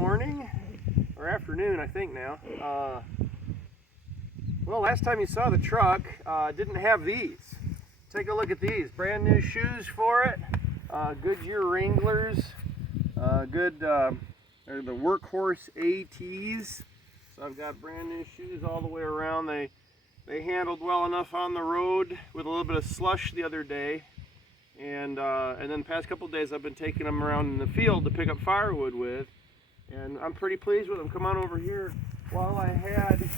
morning, or afternoon I think now. Well, last time you saw the truck, didn't have these. Take a look at these. Brand new shoes for it. Goodyear Wranglers. They're the Workhorse ATs. So I've got brand new shoes all the way around. They handled well enough on the road with a little bit of slush the other day. And then the past couple of days I've been taking them around in the field to pick up firewood with. And I'm pretty pleased with them. Come on over here. While I had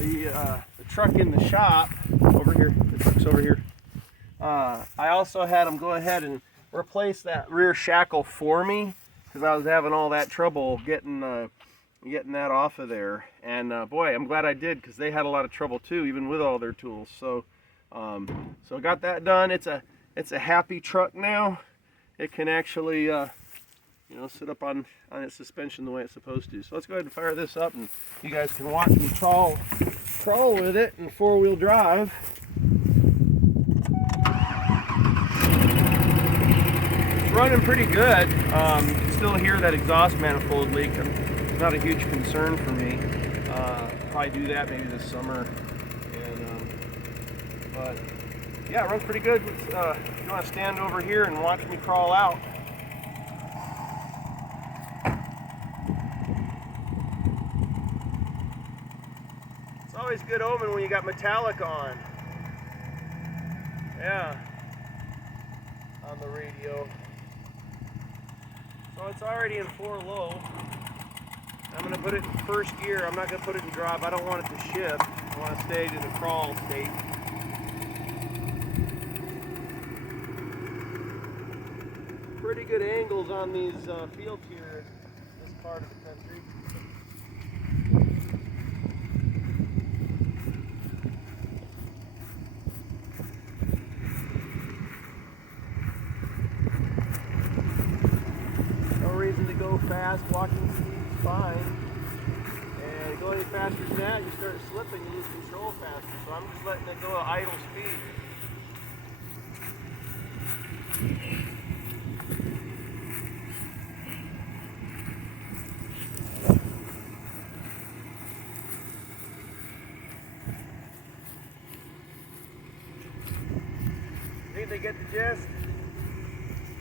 the truck in the shop, over here, the truck's over here, I also had them go ahead and replace that rear shackle for me because I was having all that trouble getting that off of there. And boy, I'm glad I did, because they had a lot of trouble too, even with all their tools. So so I got that done. It's a happy truck now. It can actually you know, sit up on its suspension the way it's supposed to. So let's go ahead and fire this up, and you guys can watch me crawl with it in four-wheel drive. It's running pretty good. You can still hear that exhaust manifold leak. It's not a huge concern for me. Probably do that maybe this summer. But yeah, it runs pretty good. If you want to stand over here and watch me crawl out. It's always a good omen when you got metallic on. Yeah, on the radio. So it's already in 4 low. I'm going to put it in first gear. I'm not going to put it in drive. I don't want it to shift. I want to stay in the crawl state. Pretty good angles on these fields here in this part of the country. No reason to go fast. Walking speed's fine. And go any faster than that, you start slipping, you lose control faster. So I'm just letting it go at idle speed. Think they get the gist?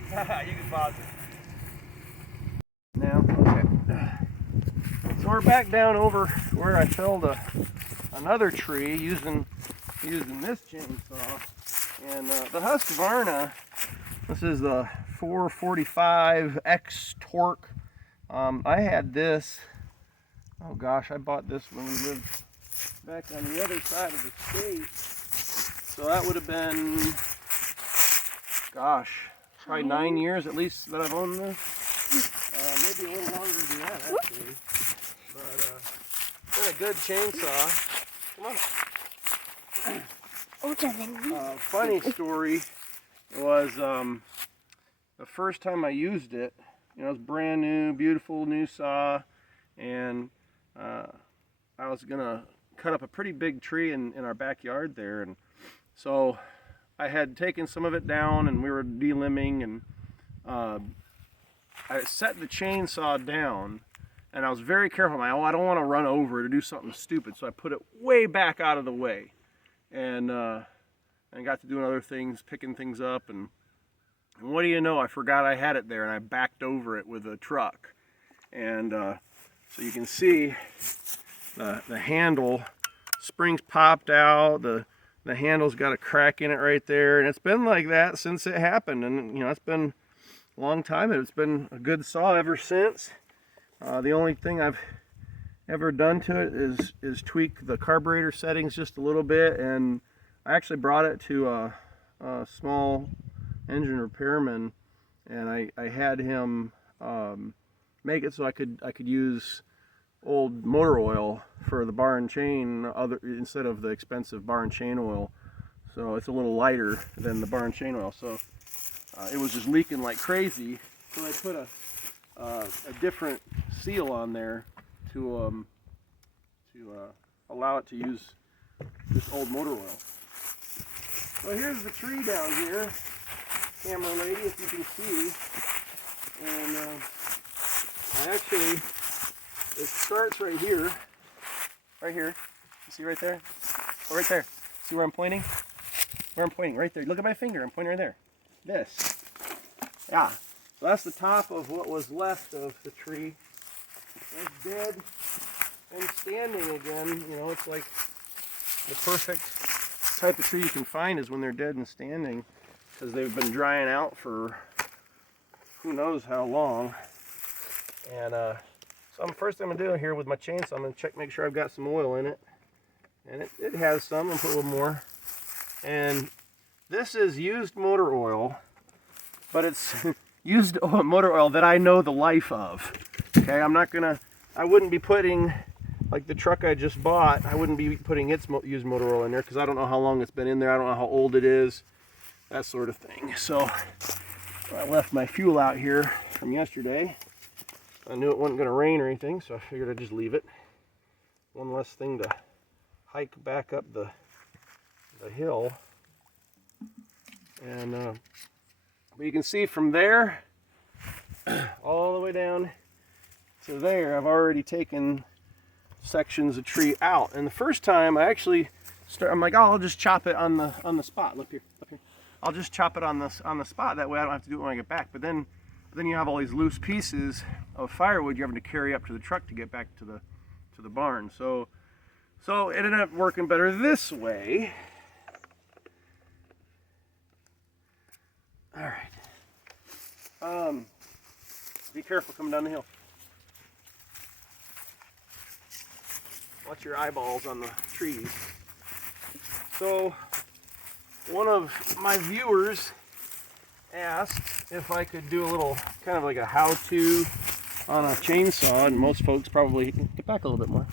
You can pause it. Now, okay. So we're back down over where I felled another tree using this chainsaw. And the Husqvarna, this is the 445X torque. I had this, oh gosh, I bought this when we lived back on the other side of the state. So that would have been, gosh, probably 9 years at least that I've owned this. Maybe a little longer than that, actually. But it's been a good chainsaw. Come on. Funny story was the first time I used it, you know, it was brand new, beautiful new saw, and I was gonna cut up a pretty big tree in our backyard there, and so I had taken some of it down and we were delimbing, and I set the chainsaw down and I was very careful. I don't want to run over it or do something stupid, so I put it way back out of the way, and got to doing other things, picking things up, and what do you know, I forgot I had it there and I backed over it with a truck. And so you can see the handle springs popped out, the handle's got a crack in it right there, and it's been like that since it happened. And you know, it's been a long time. It's been a good saw ever since. The only thing I've ever done to it is tweak the carburetor settings just a little bit, and I actually brought it to a small engine repairman, and I had him make it so I could use old motor oil for the bar and chain instead of the expensive bar and chain oil. So it's a little lighter than the bar and chain oil. So it was just leaking like crazy. So I put a different seal on there to allow it to use this old motor oil. So here's the tree down here, camera lady, if you can see. And Actually, it starts right here. Right here. You see right there? Oh, right there. See where I'm pointing? Where I'm pointing, right there. Look at my finger. I'm pointing right there. This. Yeah. So that's the top of what was left of the tree. It's dead and standing again. You know, it's like the perfect type of tree you can find is when they're dead and standing, because they've been drying out for who knows how long. And so first I'm going to do here with my chainsaw, I'm going to check, make sure I've got some oil in it. And it has some. I'm going to put a little more. And this is used motor oil, but it's used motor oil that I know the life of. Okay, I wouldn't be putting, like the truck I just bought, I wouldn't be putting its used motor oil in there because I don't know how long it's been in there. I don't know how old it is, that sort of thing. So I left my fuel out here from yesterday. I knew it wasn't going to rain or anything, so I figured I'd just leave it. One less thing to hike back up the hill. And but you can see from there all the way down to there, I've already taken sections of tree out. And the first time I actually I'm like, oh, I'll just chop it on the spot. Look here, look here. I'll just chop it on the spot. That way I don't have to do it when I get back. But then you have all these loose pieces of firewood you're having to carry up to the truck to get back to the barn. So it ended up working better this way. All right. Be careful coming down the hill. Watch your eyeballs on the trees. So one of my viewers asked if I could do a little kind of like a how-to on a chainsaw, and most folks probably get back a little bit more.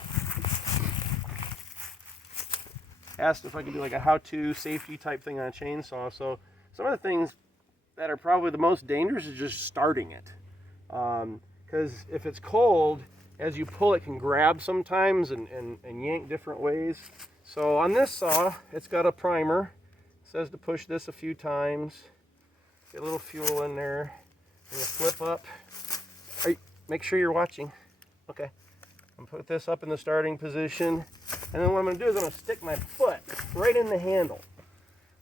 Asked if I could do like a how-to safety type thing on a chainsaw. So some of the things that are probably the most dangerous is just starting it, because if it's cold, as you pull it can grab sometimes and yank different ways. So on this saw, it's got a primer. It says to push this a few times. Get a little fuel in there, and you flip up. Make sure you're watching. Okay. I'm gonna put this up in the starting position, and then what I'm gonna do is I'm gonna stick my foot right in the handle.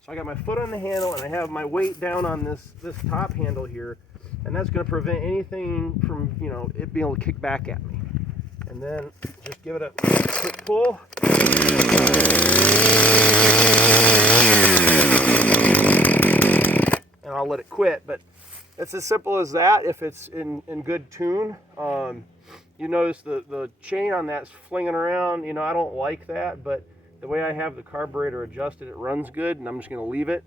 So I got my foot on the handle, and I have my weight down on this top handle here, and that's gonna prevent anything from, you know, it being able to kick back at me. And then just give it a quick pull. And I'll let it quit, but it's as simple as that if it's in good tune. You notice the chain on that's flinging around. You know, I don't like that, but the way I have the carburetor adjusted, it runs good, and I'm just gonna leave it.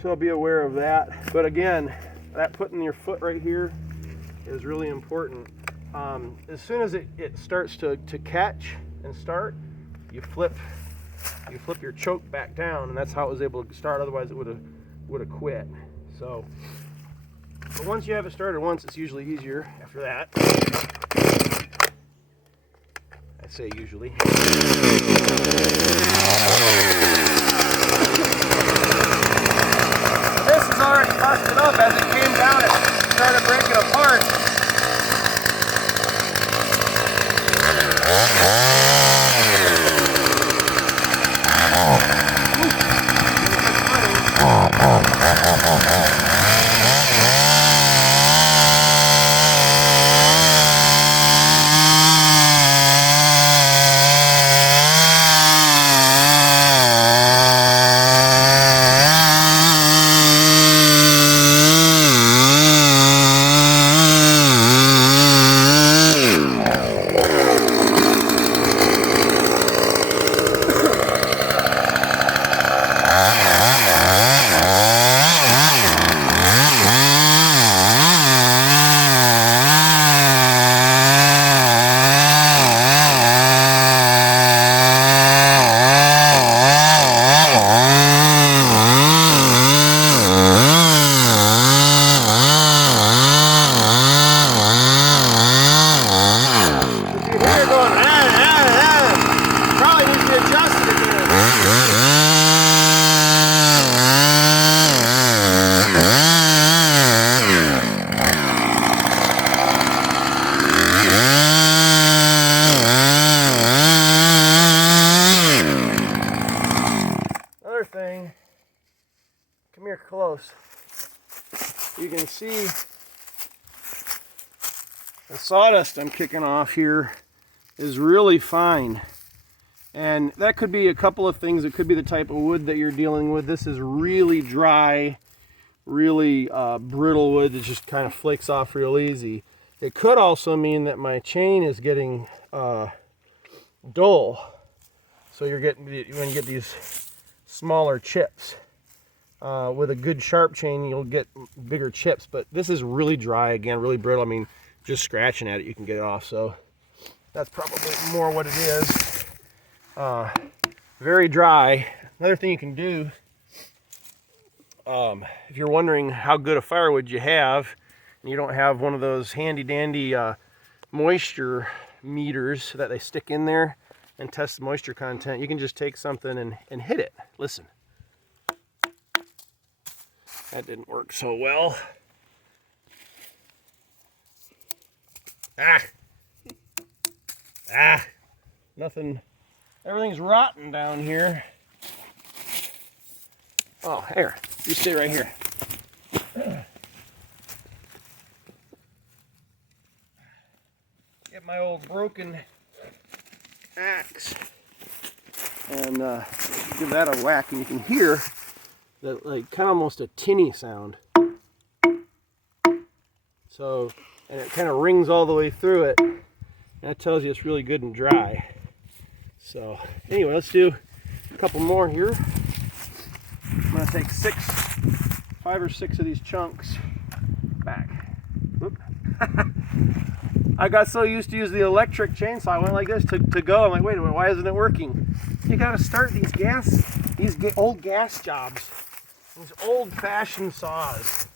So be aware of that. But again, that putting your foot right here is really important. As soon as it starts to catch and start, you flip your choke back down, and that's how it was able to start. Otherwise, it would have quit. So, but once you have it started once, it's usually easier after that. I say usually. This is already busted up. As it came down, it started breaking apart. close. You can see the sawdust I'm kicking off here is really fine. And that could be a couple of things. It could be the type of wood that you're dealing with. This is really dry, really brittle wood that just kind of flakes off real easy. It could also mean that my chain is getting dull. So you're getting, when you get these smaller chips. With a good sharp chain, you'll get bigger chips. But this is really dry, again, really brittle. I mean, just scratching at it, you can get it off. So that's probably more what it is. Very dry. Another thing you can do, if you're wondering how good a firewood you have, and you don't have one of those handy dandy moisture meters that they stick in there and test the moisture content, you can just take something and hit it. Listen. That didn't work so well. Nothing. Everything's rotten down here. Oh, here. You stay right here. Get my old broken axe and give that a whack, and you can hear that, like, kind of almost a tinny sound. So, and it kind of rings all the way through it. And that tells you it's really good and dry. So, anyway, let's do a couple more here. I'm going to take 5 or 6 of these chunks back. Whoop. I got so used to use the electric chainsaw, I went like this to go. I'm like, wait a minute, why isn't it working? You got to start these old gas jobs. These old-fashioned saws.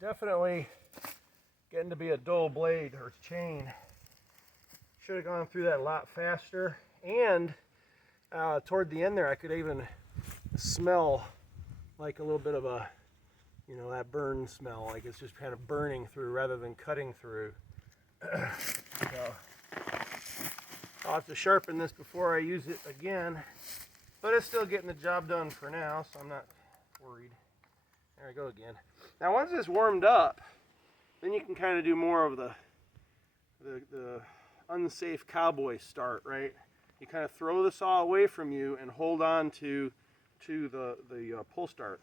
Definitely getting to be a dull blade or chain. Should have gone through that a lot faster. And toward the end there, I could even smell like a little bit of a, you know, that burn smell, like it's just kind of burning through rather than cutting through. So I'll have to sharpen this before I use it again, but it's still getting the job done for now, so I'm not worried. There I go again. Now once it's warmed up, then you can kind of do more of the unsafe cowboy start, right? You kind of throw the saw away from you and hold on to the pull start.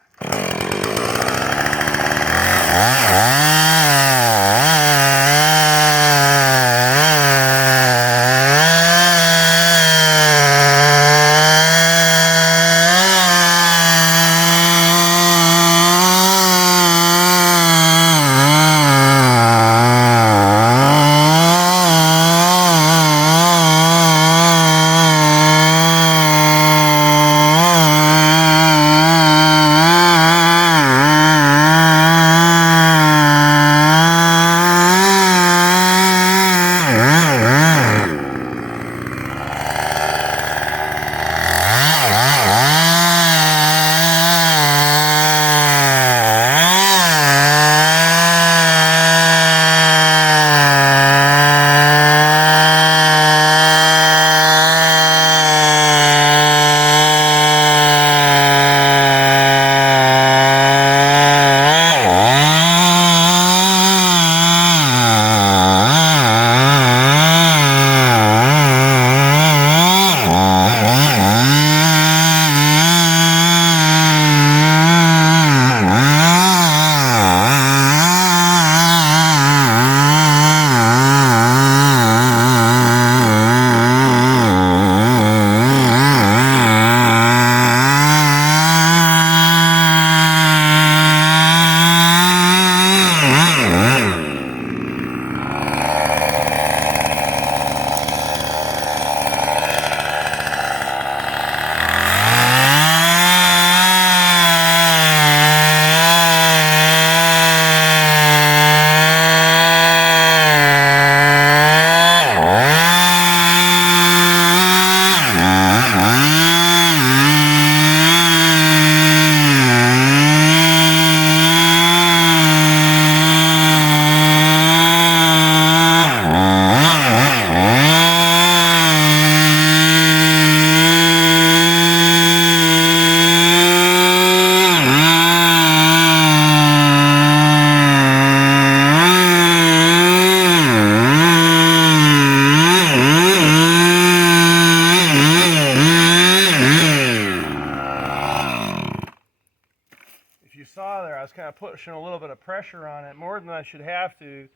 pushing a little bit of pressure on it, more than I should have to.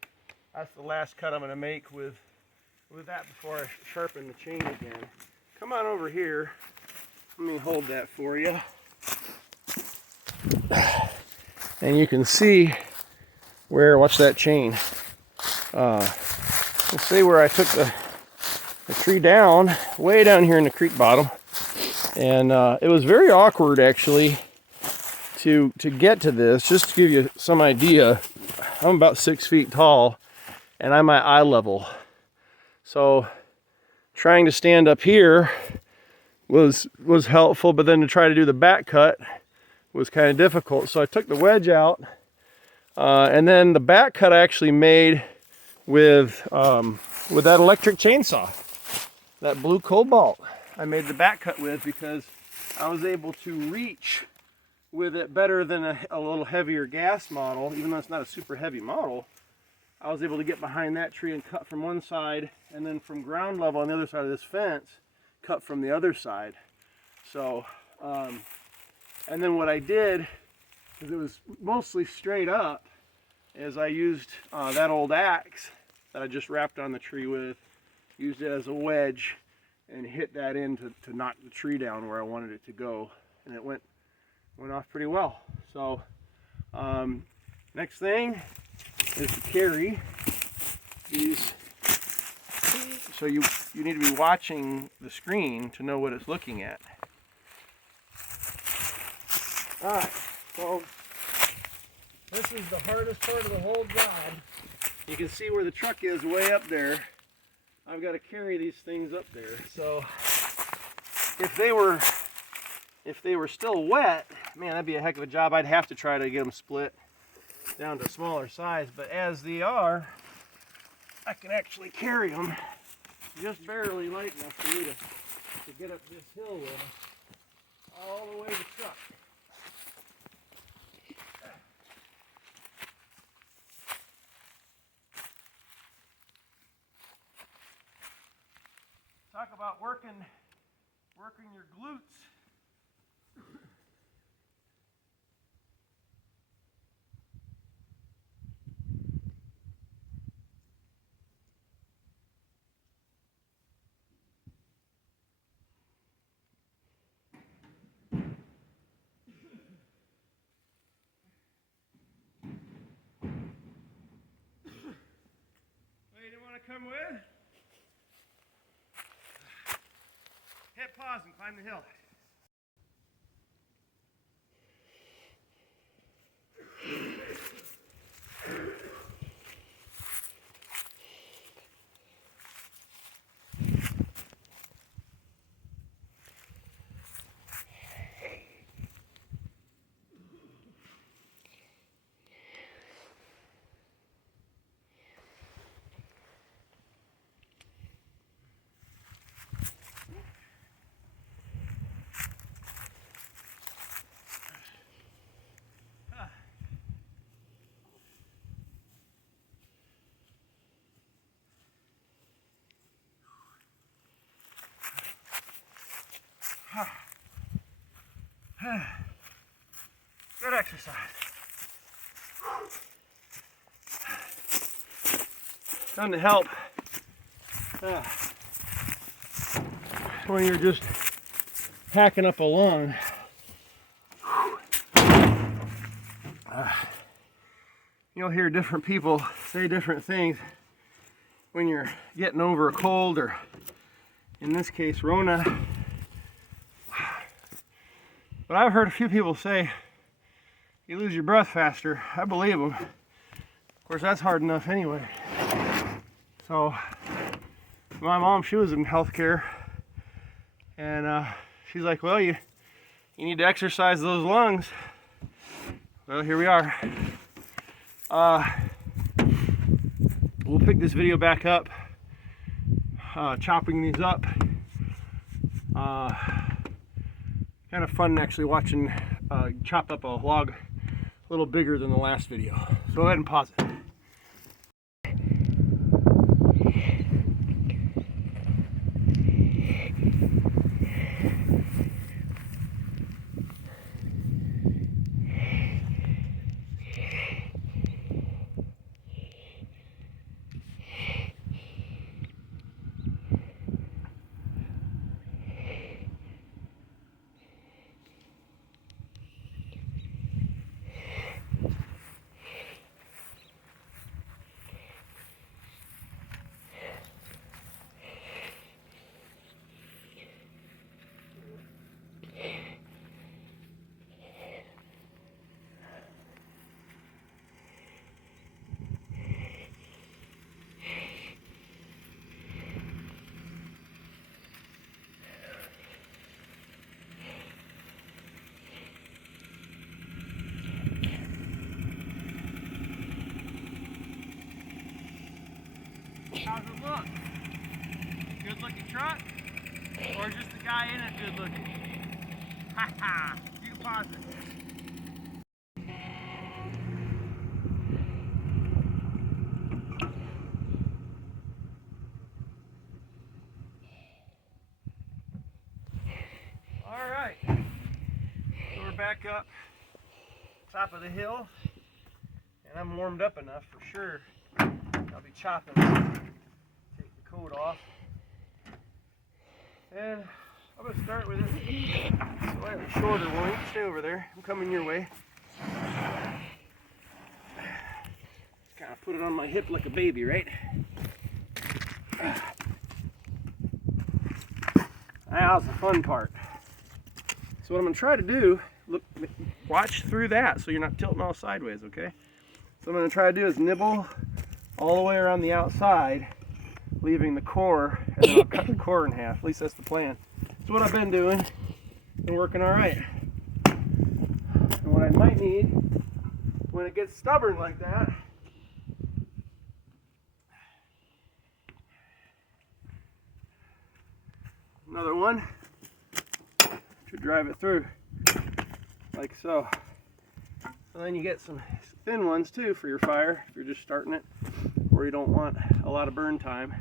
That's the last cut I'm going to make with that before I sharpen the chain again. Come on over here. Let me hold that for you. And you can see where, watch that chain. Let's see where I took the tree down, way down here in the creek bottom. And it was very awkward actually to get to this. Just to give you some idea, I'm about 6 feet tall and I'm at eye level. So trying to stand up here was helpful, but then to try to do the back cut was kind of difficult. So I took the wedge out, and then the back cut I actually made with that electric chainsaw, that blue cobalt. I made the back cut with because I was able to reach with it better than a little heavier gas model. Even though it's not a super heavy model, I was able to get behind that tree and cut from one side, and then from ground level on the other side of this fence, cut from the other side. So, and then what I did, because it was mostly straight up, is I used that old axe that I just wrapped on the tree with, used it as a wedge, and hit that in to knock the tree down where I wanted it to go, and it went off pretty well. So next thing is to carry these. So you need to be watching the screen to know what it's looking at. Alright, so this is the hardest part of the whole job. You can see where the truck is way up there. I've got to carry these things up there. So if they were still wet, man, that'd be a heck of a job. I'd have to try to get them split down to a smaller size, but as they are, I can actually carry them just barely light enough for me to get up this hill with them all the way to the truck. Talk about working your glutes. You didn't want to come with? Hit pause and climb the hill. Good exercise. Done to help when you're just hacking up a lung. You'll hear different people say different things when you're getting over a cold, or in this case, Rona. But I've heard a few people say you lose your breath faster. I believe them. Of course, that's hard enough anyway. So, my mom, she was in healthcare, and she's like, well, you need to exercise those lungs. Well, here we are. We'll pick this video back up, chopping these up. Kind of fun actually watching chop up a log a little bigger than the last video. So go ahead and pause it. How's it look? Good looking truck? Or just the guy in it good looking? Ha ha! You can pause it. Alright. So we're back up top of the hill. And I'm warmed up enough for sure. I'll be chopping. Take the coat off. And I'm going to start with it. Slightly shorter one. Stay over there. I'm coming your way. Kind of put it on my hip like a baby, right? Now's the fun part. So what I'm going to try to do, look, watch through that so you're not tilting all sideways, okay? So what I'm going to try to do is nibble all the way around the outside, leaving the core, and then I'll cut the core in half. At least that's the plan. That's what I've been doing. Been working all right. And what I might need, when it gets stubborn like that, another one to drive it through, like so. And then you get some thin ones too for your fire if you're just starting it, or you don't want a lot of burn time.